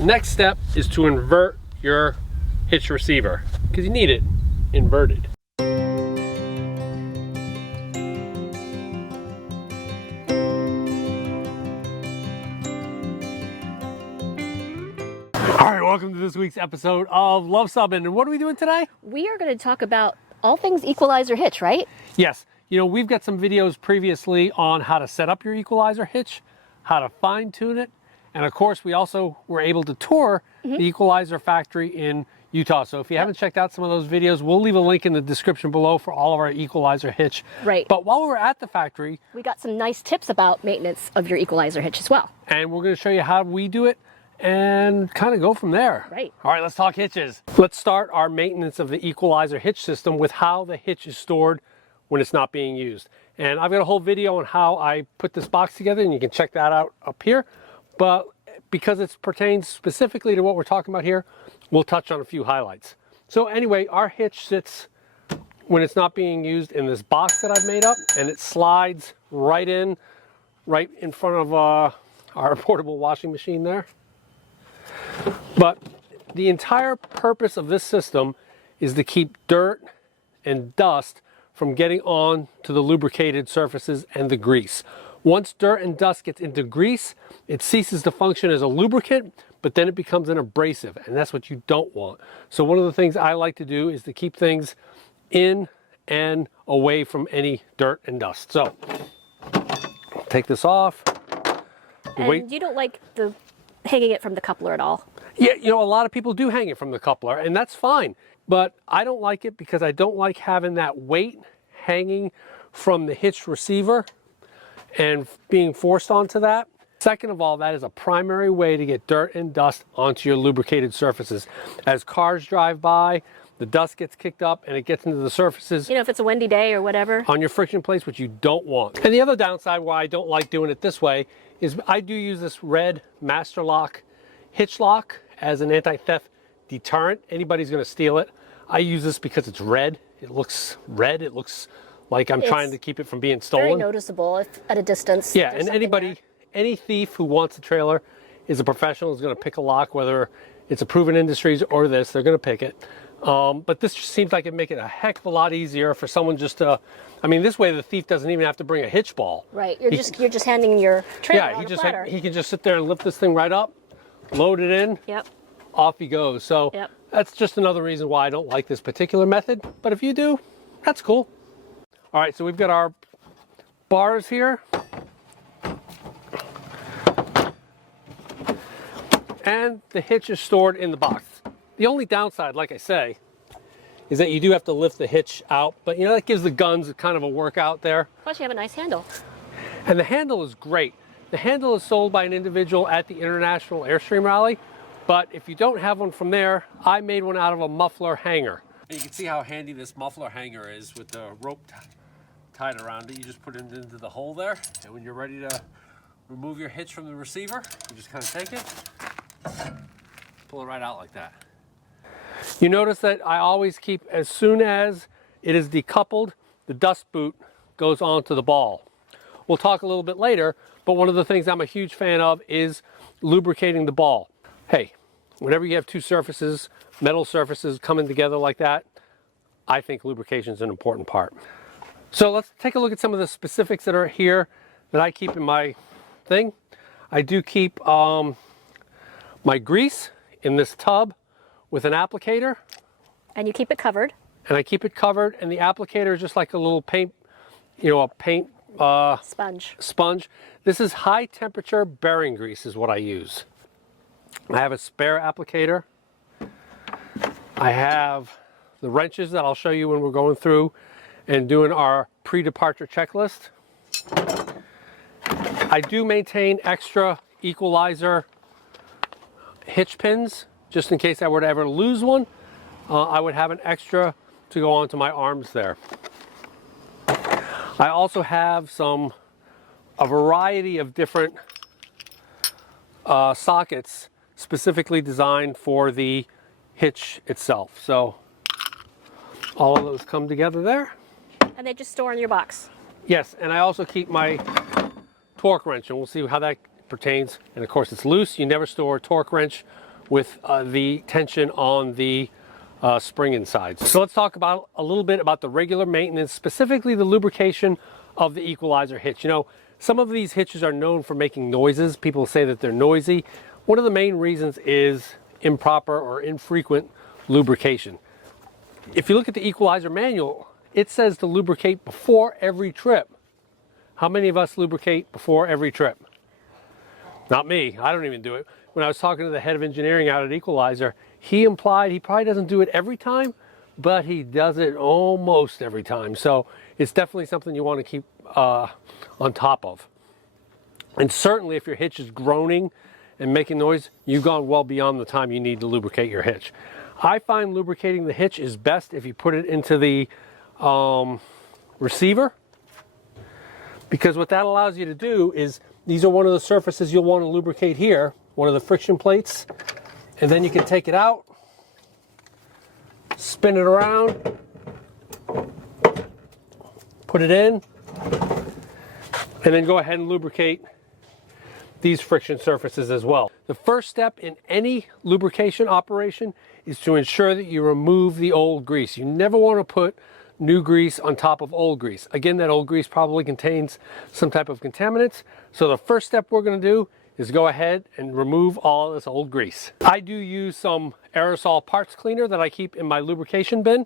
Next step is to invert your hitch receiver because you need it inverted. All right, welcome to this week's episode of Luv Subbin. And what are we doing today? We are going to talk about all things Equal-i-zer Hitch, right? Yes. You know, we've got some videos previously on how to set up your Equal-i-zer hitch, how to fine tune it, and of course we also were able to tour the Equal-i-zer factory in Utah. So if you haven't checked out some of those videos, we'll leave a link in the description below for all of our Equal-i-zer hitch. Right. But while we were at the factory, we got some nice tips about maintenance of your Equal-i-zer hitch as well. And we're going to show you how we do it and kind of go from there. Right. All right, let's talk hitches. Let's start our maintenance of the Equal-i-zer hitch system with how the hitch is stored when it's not being used. And I've got a whole video on how I put this box together, and you can check that out up here. But because it pertains specifically to what we're talking about here, we'll touch on a few highlights. So anyway, our hitch sits when it's not being used in this box that I've made up, and it slides right in front of our portable washing machine there. But the entire purpose of this system is to keep dirt and dust from getting on to the lubricated surfaces and the grease. Once dirt and dust gets into grease, it ceases to function as a lubricant, but then it becomes an abrasive, and that's what you don't want. So one of the things I like to do is to keep things in and away from any dirt and dust. So take this off. And you don't like the hanging it from the coupler at all? Yeah, you know, a lot of people do hang it from the coupler, and that's fine. But I don't like it because I don't like having that weight hanging from the hitch receiver and being forced onto that. Second of all, that is a primary way to get dirt and dust onto your lubricated surfaces. As cars drive by, the dust gets kicked up and it gets into the surfaces. You know, if it's a windy day or whatever. On your friction plates, which you don't want. And the other downside why I don't like doing it this way is I do use this red Master Lock hitch lock as an anti-theft deterrent. Anybody's going to steal it. I use this because it's red. It looks red. It looks like I'm trying to keep it from being stolen. Very noticeable if at a distance. Yeah, and any thief who wants a trailer is a professional, is going to pick a lock, whether it's a Proven Industries or this, they're going to pick it. But this just seems like it'd make it a heck of a lot easier for someone just to, I mean, this way the thief doesn't even have to bring a hitch ball. Right, you're just handing your trailer on a platter. He can just sit there and lift this thing right up, load it in, Yep. off he goes. So that's just another reason why I don't like this particular method. But if you do, that's cool. All right, so we've got our bars here. And the hitch is stored in the box. The only downside, like I say, is that you do have to lift the hitch out, but you know, that gives the guns kind of a workout there. Plus you have a nice handle. And the handle is great. The handle is sold by an individual at the International Airstream Rally, but if you don't have one from there, I made one out of a muffler hanger. And you can see how handy this muffler hanger is with the rope tied around it. You just put it into the hole there, and when you're ready to remove your hitch from the receiver, you just kind of take it, pull it right out like that. You notice that I always keep, as soon as it is decoupled, the dust boot goes onto the ball. We'll talk a little bit later, but one of the things I'm a huge fan of is lubricating the ball. Hey, whenever you have two surfaces, metal surfaces coming together like that, I think lubrication is an important part. So let's take a look at some of the specifics that are here that I keep in my thing. I do keep my grease in this tub with an applicator. And you keep it covered. And I keep it covered, and the applicator is just like a little paint, you know, a paint sponge. This is high temperature bearing grease is what I use. I have a spare applicator. I have the wrenches that I'll show you when we're going through and doing our pre-departure checklist. I do maintain extra Equal-i-zer hitch pins, just in case I were to ever lose one. I would have an extra to go onto my arms there. I also have a variety of different sockets specifically designed for the hitch itself. So all of those come together there. And they just store in your box. Yes, and I also keep my torque wrench, and we'll see how that pertains. And of course it's loose. You never store a torque wrench with the tension on the spring inside. So let's talk about a little bit about the regular maintenance, specifically the lubrication of the Equal-i-zer hitch. You know, some of these hitches are known for making noises. People say that they're noisy. One of the main reasons is improper or infrequent lubrication. If you look at the Equal-i-zer manual, it says to lubricate before every trip. How many of us lubricate before every trip? Not me. I don't even do it. When I was talking to the head of engineering out at Equal-i-zer, he implied he probably doesn't do it every time, but he does it almost every time. So it's definitely something you want to keep on top of. And certainly if your hitch is groaning and making noise, you've gone well beyond the time you need to lubricate your hitch. I find lubricating the hitch is best if you put it into the receiver, because what that allows you to do is, these are one of the surfaces you'll want to lubricate here, one of the friction plates, and then you can take it out, spin it around, put it in, and then go ahead and lubricate these friction surfaces as well. The first step in any lubrication operation is to ensure that you remove the old grease. You never want to put new grease on top of old grease. Again, that old grease probably contains some type of contaminants. So the first step we're going to do is go ahead and remove all of this old grease. I do use some aerosol parts cleaner that I keep in my lubrication bin.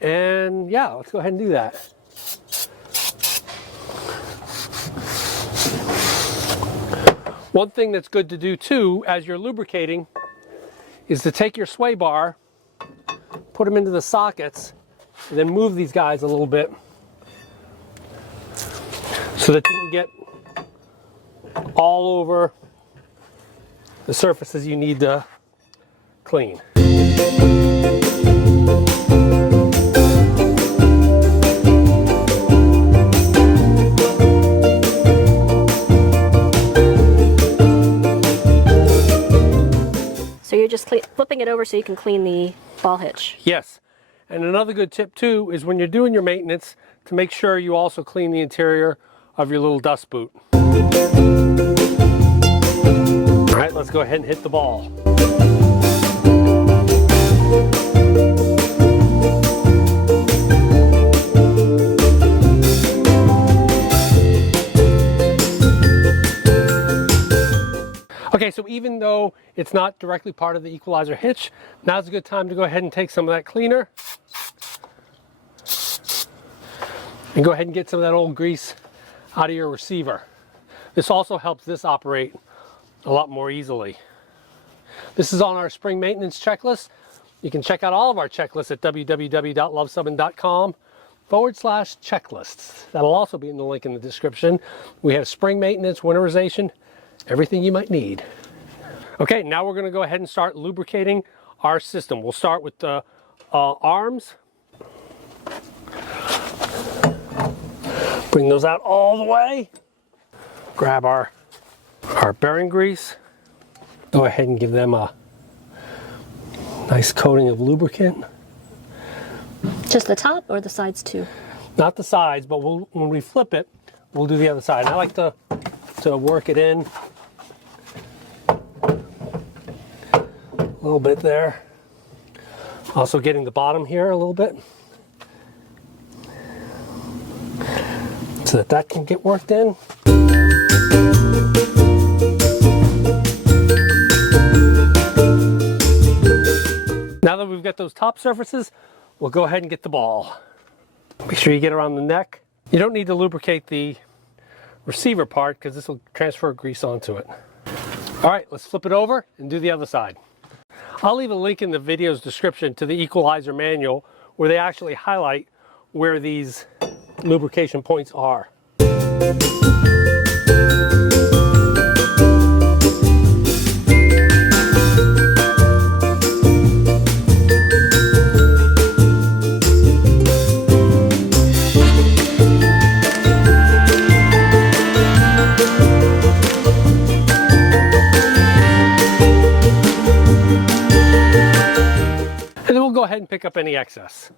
And yeah, let's go ahead and do that. One thing that's good to do too as you're lubricating is to take your sway bar, put them into the sockets, and then move these guys a little bit so that you can get all over the surfaces you need to clean. So you're just flipping it over so you can clean the ball hitch. Yes. And another good tip too is when you're doing your maintenance to make sure you also clean the interior of your little dust boot. All right, let's go ahead and hit the ball. Okay, so even though it's not directly part of the Equal-i-zer hitch, now's a good time to go ahead and take some of that cleaner and go ahead and get some of that old grease out of your receiver. This also helps this operate a lot more easily. This is on our spring maintenance checklist. You can check out all of our checklists at www.luvsubbin.com/checklists. That'll also be in the link in the description. We have spring maintenance, winterization, everything you might need. Okay, now we're going to go ahead and start lubricating our system. We'll start with the arms. Bring those out all the way. Grab our bearing grease. Go ahead and give them a nice coating of lubricant. Just the top or the sides too? Not the sides, but when we flip it, we'll do the other side. And I like to work it in a little bit there. Also getting the bottom here a little bit so that can get worked in. Now that we've got those top surfaces, we'll go ahead and get the ball. Make sure you get around the neck. You don't need to lubricate the receiver part because this will transfer grease onto it. All right, let's flip it over and do the other side. I'll leave a link in the video's description to the Equal-i-zer manual where they actually highlight where these lubrication points are. And then we'll go ahead and pick up any excess.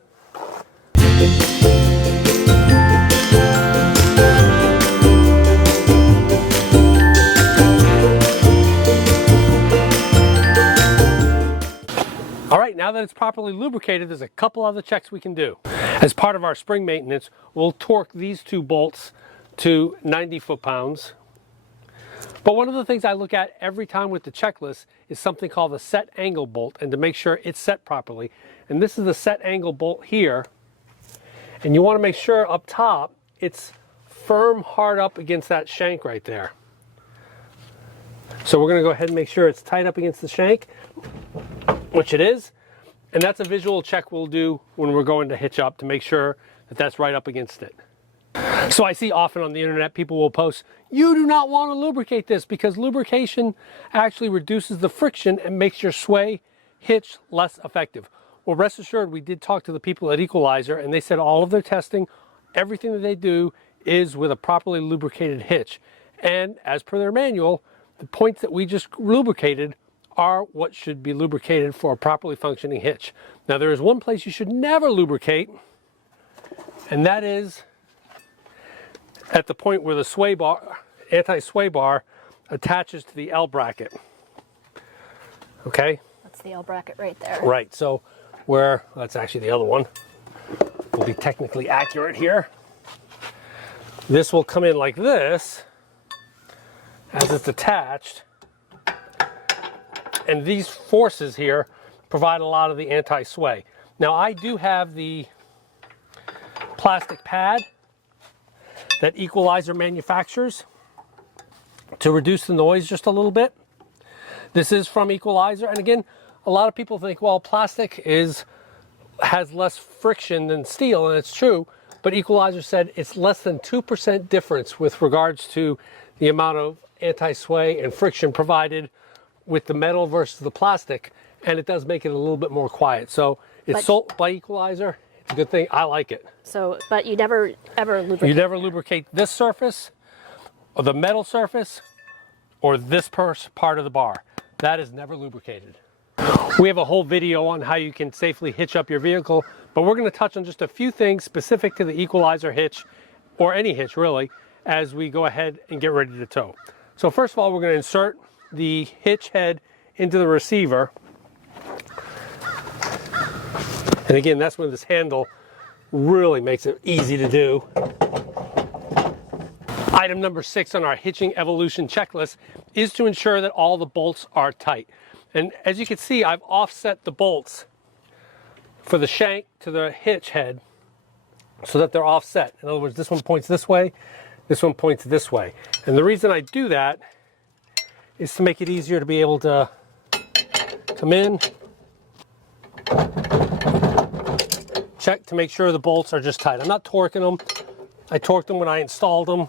All right, now that it's properly lubricated, there's a couple other checks we can do. As part of our spring maintenance, we'll torque these two bolts to 90 foot-pounds. But one of the things I look at every time with the checklist is something called the set angle bolt, and to make sure it's set properly. And this is the set angle bolt here. And you want to make sure up top it's firm hard up against that shank right there. So we're going to go ahead and make sure it's tight up against the shank, which it is. And that's a visual check we'll do when we're going to hitch up to make sure that that's right up against it. So I see often on the internet people will post, you do not want to lubricate this because lubrication actually reduces the friction and makes your sway hitch less effective. Well, rest assured, we did talk to the people at Equal-i-zer, and they said all of their testing, everything that they do is with a properly lubricated hitch. And as per their manual, the points that we just lubricated are what should be lubricated for a properly functioning hitch. Now there is one place you should never lubricate, and that is at the point where the sway bar, anti-sway bar attaches to the L bracket. Okay? That's the L bracket right there. Right, so where, that's actually the other one. We'll be technically accurate here. This will come in like this as it's attached. And these forces here provide a lot of the anti-sway. Now I do have the plastic pad that Equal-i-zer manufactures to reduce the noise just a little bit. This is from Equal-i-zer, and again, a lot of people think, well, plastic has less friction than steel, and it's true, but Equal-i-zer said it's less than 2% difference with regards to the amount of anti-sway and friction provided with the metal versus the plastic, and it does make it a little bit more quiet. So it's sold by Equal-i-zer. It's a good thing. I like it. So, but you never ever lubricate. You never lubricate this surface, or the metal surface, or this part of the bar. That is never lubricated. We have a whole video on how you can safely hitch up your vehicle, but we're going to touch on just a few things specific to the Equal-i-zer hitch, or any hitch really, as we go ahead and get ready to tow. So first of all, we're going to insert the hitch head into the receiver. And again, that's when this handle really makes it easy to do. Item number 6 on our hitching evolution checklist is to ensure that all the bolts are tight. And as you can see, I've offset the bolts for the shank to the hitch head so that they're offset. In other words, this one points this way, this one points this way. And the reason I do that is to make it easier to be able to come in, check to make sure the bolts are just tight. I'm not torquing them. I torqued them when I installed them.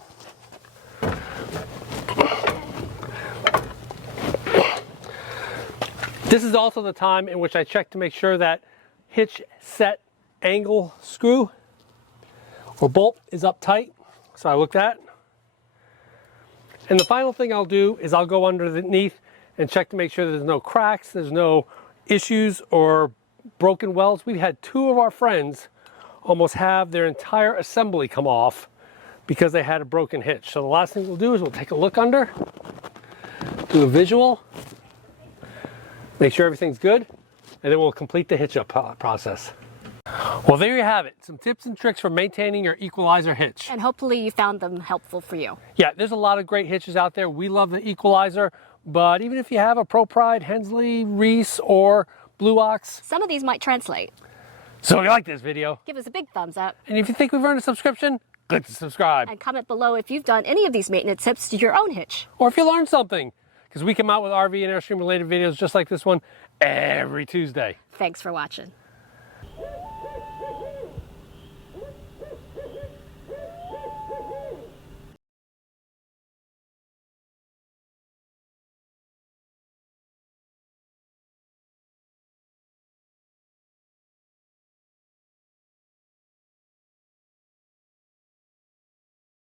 This is also the time in which I check to make sure that hitch set angle screw or bolt is up tight. So I look at that. And the final thing I'll do is I'll go underneath and check to make sure there's no cracks, there's no issues or broken welds. We've had 2 of our friends almost have their entire assembly come off because they had a broken hitch. So the last thing we'll do is we'll take a look under, do a visual, make sure everything's good, and then we'll complete the hitch up process. Well, there you have it. Some tips and tricks for maintaining your Equal-i-zer hitch. And hopefully you found them helpful for you. Yeah, there's a lot of great hitches out there. We love the Equal-i-zer, but even if you have a Pro Pride, Hensley, Reese, or Blue Ox, some of these might translate. So if you like this video, give us a big thumbs up. And if you think we've earned a subscription, click to subscribe. And comment below if you've done any of these maintenance tips to your own hitch. Or if you learned something, because we come out with RV and Airstream related videos just like this one every Tuesday. Thanks for watching.